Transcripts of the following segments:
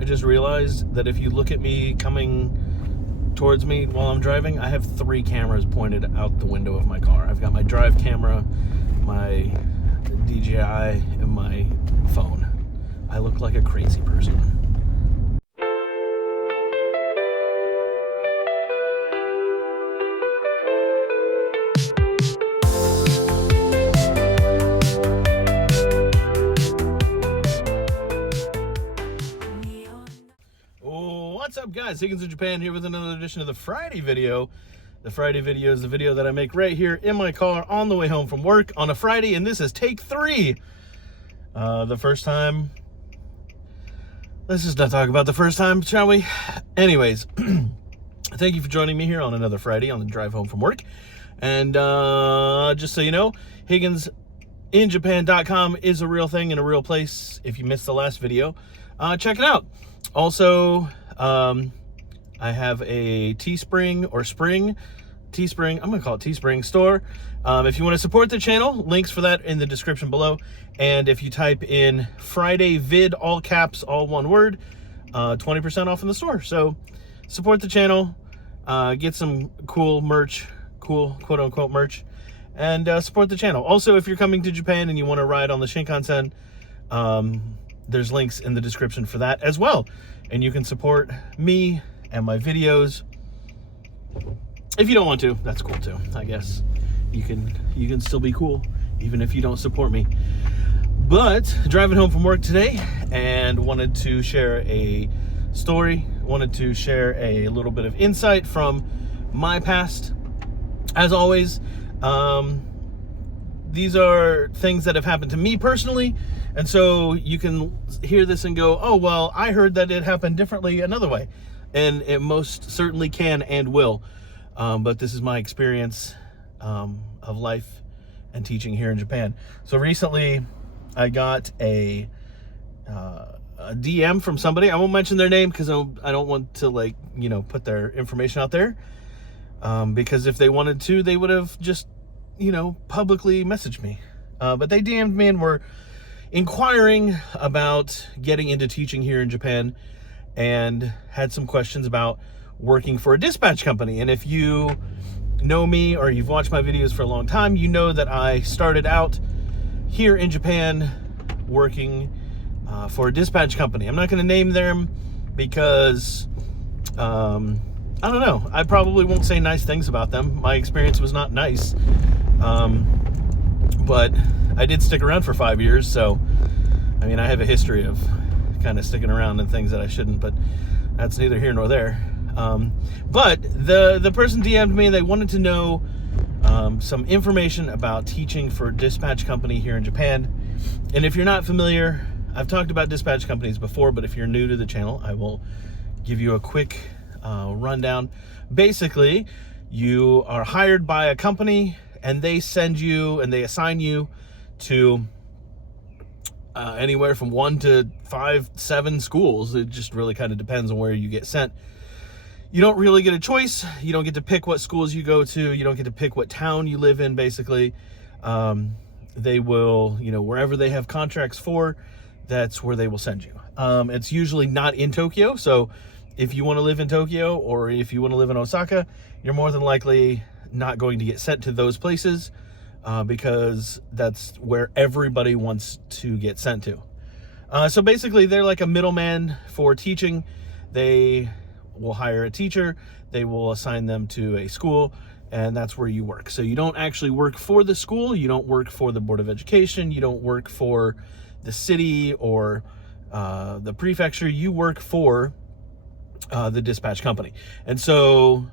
I just realized that if you look at me coming towards me while I'm driving, I have 3 cameras pointed out the window of my car. I've got my drive camera, my DJI, and my phone. I look like a crazy person. What's up, guys? Higgins in Japan here with another edition of the Friday video. The Friday video is the video that I make right here in my car on the way home from work on a Friday, and this is take 3. The first time. Let's just not talk about the first time, shall we? Anyways, thank you for joining me here on another Friday on the drive home from work. And just so you know, HigginsInJapan.com is a real thing and a real place. If you missed the last video, check it out. Also, I have a Teespring, I'm going to call it Teespring store. If you want to support the channel, links for that in the description below. And if you type in Friday vid, all caps, all one word, 20% off in the store. So support the channel, get some cool merch, cool quote unquote merch, and support the channel. Also, if you're coming to Japan and you want to ride on the Shinkansen, there's links in the description for that as well. And you can support me and my videos. If you don't want to, that's cool too. I guess you can still be cool even if you don't support me. But driving home from work today and wanted to share a story, wanted to share a little bit of insight from my past. As always, these are things that have happened to me personally, and so you can hear this and go, oh, well, I heard that it happened differently another way. And it most certainly can and will. But this is my experience of life and teaching here in Japan. So recently, I got a DM from somebody. I won't mention their name because I don't want to, put their information out there. Because if they wanted to, they would have just, publicly messaged me. But they DM'd me and were inquiring about getting into teaching here in Japan and had some questions about working for a dispatch company. And if you know me or you've watched my videos for a long time, you know that I started out here in Japan working for a dispatch company. I'm not going to name them because I don't know. I probably won't say nice things about them. My experience was not nice. But I did stick around for 5 years, so I mean, I have a history of kind of sticking around in things that I shouldn't, but that's neither here nor there. But the person DM'd me and they wanted to know some information about teaching for a dispatch company here in Japan. And if you're not familiar, I've talked about dispatch companies before, but if you're new to the channel, I will give you a quick rundown. Basically, you are hired by a company and they send you and they assign you to anywhere from 1 to 5, 7 schools. It just really kind of depends on where you get sent. You don't really get a choice. You don't get to pick what schools you go to. You don't get to pick what town you live in, basically. They will, wherever they have contracts for, that's where they will send you. It's usually not in Tokyo. So if you want to live in Tokyo or if you want to live in Osaka, you're more than likely not going to get sent to those places because that's where everybody wants to get sent to. So basically, they're like a middleman for teaching. They will hire a teacher, they will assign them to a school, and that's where you work. So you don't actually work for the school, you don't work for the Board of Education, you don't work for the city or the prefecture, you work for the dispatch company. And so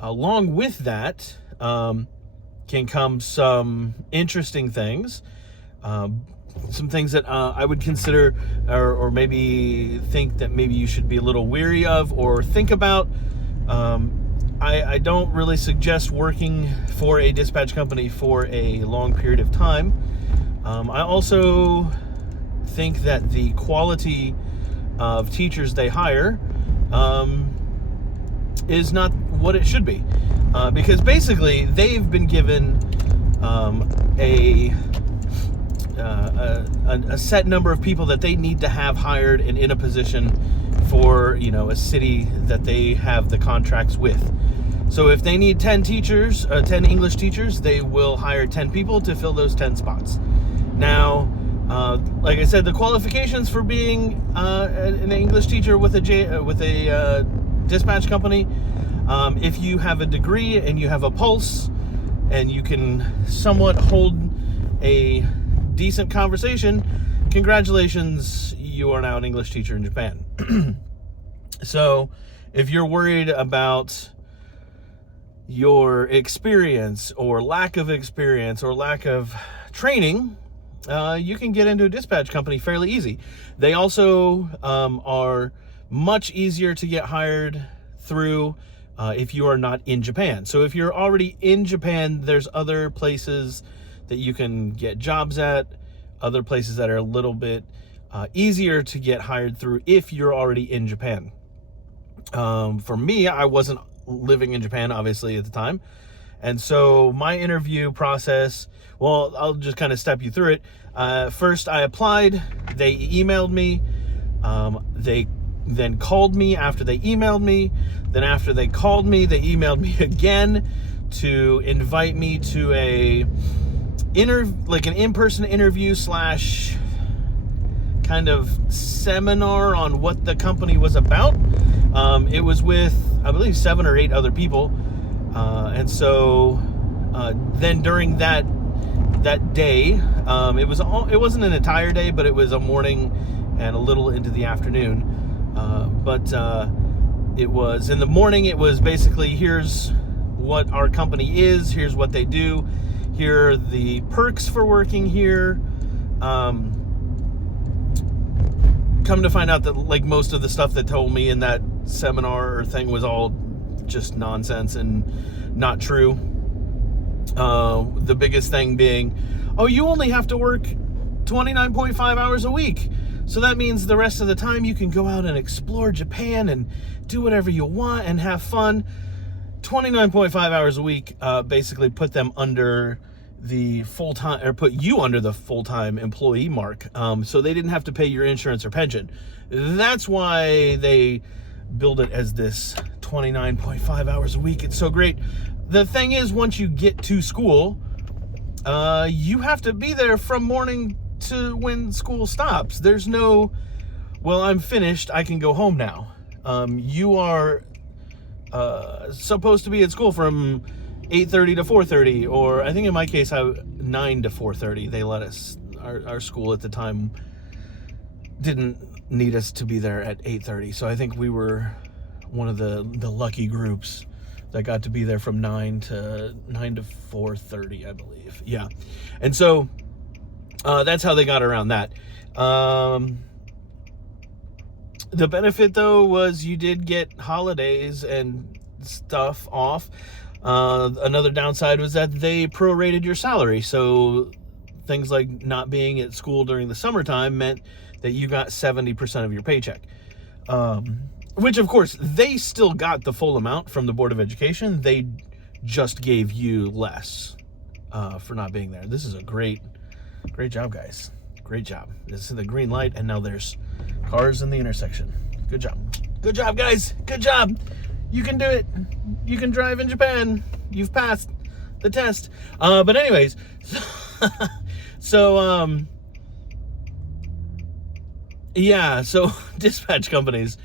along with that can come some interesting things, some things that I would consider or maybe think that maybe you should be a little weary of or think about. I don't really suggest working for a dispatch company for a long period of time. I also think that the quality of teachers they hire is not what it should be, because basically they've been given a set number of people that they need to have hired and in a position for, a city that they have the contracts with. So if they need 10 teachers, 10 English teachers, they will hire 10 people to fill those 10 spots. Now, like I said, the qualifications for being an English teacher with a dispatch company, if you have a degree and you have a pulse and you can somewhat hold a decent conversation, congratulations, you are now an English teacher in Japan. So if you're worried about your experience or lack of experience or lack of training, you can get into a dispatch company fairly easy. They also are much easier to get hired through if you are not in Japan. So if you're already in Japan, there's other places that you can get jobs at, other places that are a little bit easier to get hired through if you're already in Japan. For me, I wasn't living in Japan, obviously, at the time. And so my interview process, well, I'll just kind of step you through it. First, I applied. They emailed me. They then called me after they emailed me. Then after they called me, they emailed me again to invite me to an in-person interview / kind of seminar on what the company was about. It was with, I believe, 7 or 8 other people. And so then during that day, it wasn't an entire day, but it was a morning and a little into the afternoon. But it was in the morning. It was basically, here's what our company is, here's what they do, here are the perks for working here. Come to find out that like most of the stuff that told me in that seminar or thing was all just nonsense and not true. The biggest thing being, you only have to work 29.5 hours a week. So that means the rest of the time you can go out and explore Japan and do whatever you want and have fun. 29.5 hours a week basically put them under the full-time, or put you under the full-time employee mark. So they didn't have to pay your insurance or pension. That's why they build it as this 29.5 hours a week. It's so great. The thing is, once you get to school, you have to be there from morning to when school stops. There's no, well, I'm finished, I can go home now. You are supposed to be at school from 8:30 to 4:30, or I think in my case, 9 to 4:30. They let us, our school at the time didn't need us to be there at 8:30. So I think we were one of the lucky groups that got to be there from 9 to 4:30, I believe. Yeah. And so that's how they got around that. The benefit though was you did get holidays and stuff off. Another downside was that they prorated your salary. So things like not being at school during the summertime meant that you got 70% of your paycheck. Which of course they still got the full amount from the Board of Education. They just gave you less for not being there. This is a great job, guys. Great job. This is the green light, and now there's cars in the intersection. Good job. Good job, guys. Good job. You can do it. You can drive in Japan. You've passed the test. But anyways, yeah, so dispatch companies.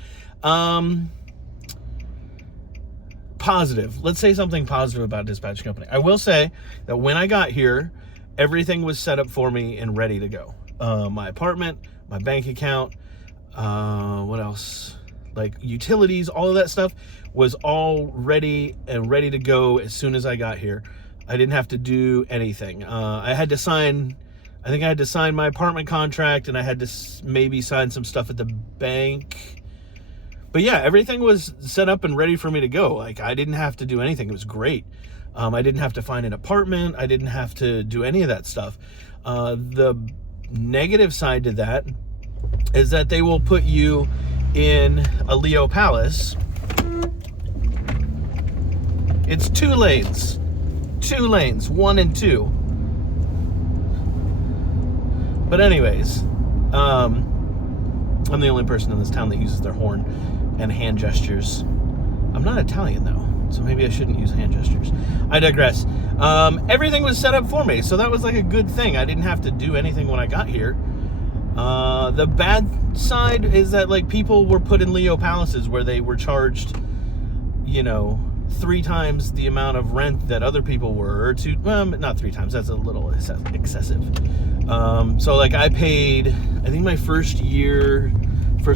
Positive. Let's say something positive about dispatch company. I will say that when I got here, everything was set up for me and ready to go. My apartment, my bank account, what else? Like utilities, all of that stuff was all ready to go as soon as I got here. I didn't have to do anything. I had to sign my apartment contract, and I had to maybe sign some stuff at the bank. But yeah, everything was set up and ready for me to go. Like, I didn't have to do anything. It was great. I didn't have to find an apartment. I didn't have to do any of that stuff. The negative side to that is that they will put you in a Leo Palace. It's 2 lanes, 1 and 2. But anyways, I'm the only person in this town that uses their horn and hand gestures. I'm not Italian though, so maybe I shouldn't use hand gestures. I digress. Everything was set up for me, so that was like a good thing. I didn't have to do anything when I got here. The bad side is that like people were put in Leo Palaces where they were charged, 3 times the amount of rent that other people were, or not 3 times, that's a little excessive. So like I paid, I think my first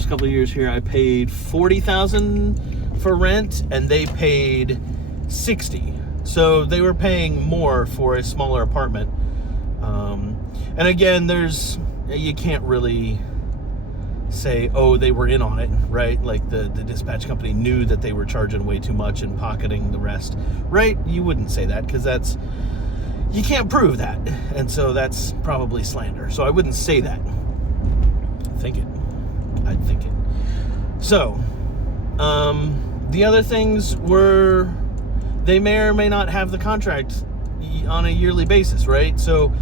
couple of years here, I paid $40,000 for rent, and they paid $60,000. So they were paying more for a smaller apartment. And again, you can't really say, oh, they were in on it, right? Like the dispatch company knew that they were charging way too much and pocketing the rest, right? You wouldn't say that because you can't prove that. And so that's probably slander. So I wouldn't say that. I'd think it. So, the other things were, they may or may not have the contract on a yearly basis, right? So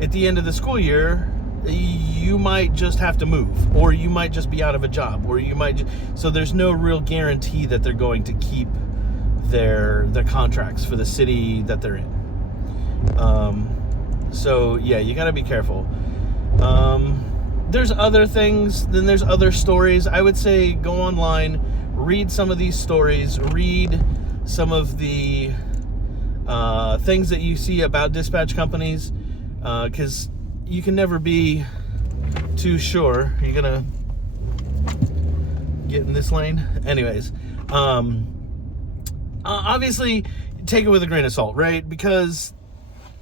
at the end of the school year, you might just have to move, or you might just be out of a job, or you might so there's no real guarantee that they're going to keep their contracts for the city that they're in. So yeah, you got to be careful. There's other things, then there's other stories. I would say go online, read some of these stories, read some of the things that you see about dispatch companies, because you can never be too sure. You're gonna get in this lane? Anyways, obviously take it with a grain of salt, right? Because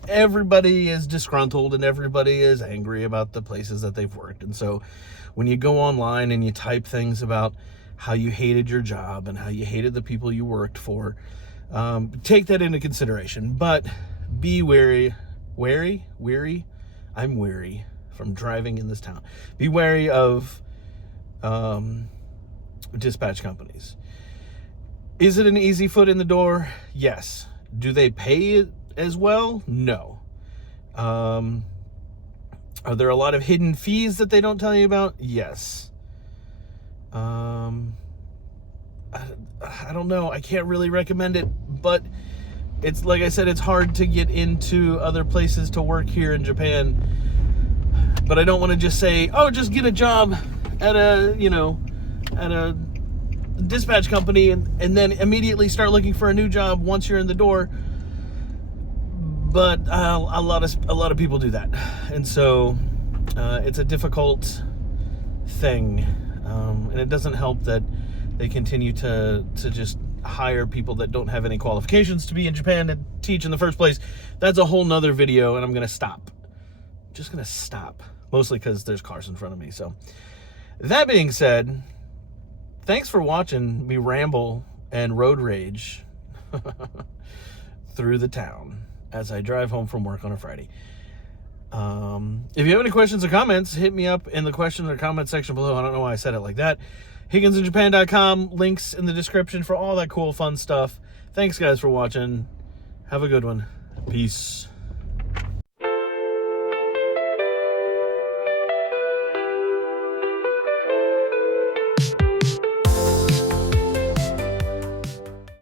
everybody is disgruntled and everybody is angry about the places that they've worked. And so when you go online and you type things about how you hated your job and how you hated the people you worked for, take that into consideration. But be wary. I'm wary from driving in this town. Be wary of dispatch companies. Is it an easy foot in the door? Yes. Do they pay it as well? No. Are there a lot of hidden fees that they don't tell you about? Yes. I don't know. I can't really recommend it, but it's like I said, it's hard to get into other places to work here in Japan. But I don't want to just say, oh, just get a job at a dispatch company and then immediately start looking for a new job once you're in the door. But a lot of people do that, and so it's a difficult thing, and it doesn't help that they continue to just hire people that don't have any qualifications to be in Japan and teach in the first place. That's a whole nother video, and I'm gonna stop. Just gonna stop, mostly because there's cars in front of me. So that being said, thanks for watching me ramble and road rage through the town as I drive home from work on a Friday. If you have any questions or comments, hit me up in the question or comment section below. I don't know why I said it like that. Higginsinjapan.com, links in the description for all that cool, fun stuff. Thanks, guys, for watching. Have a good one. Peace.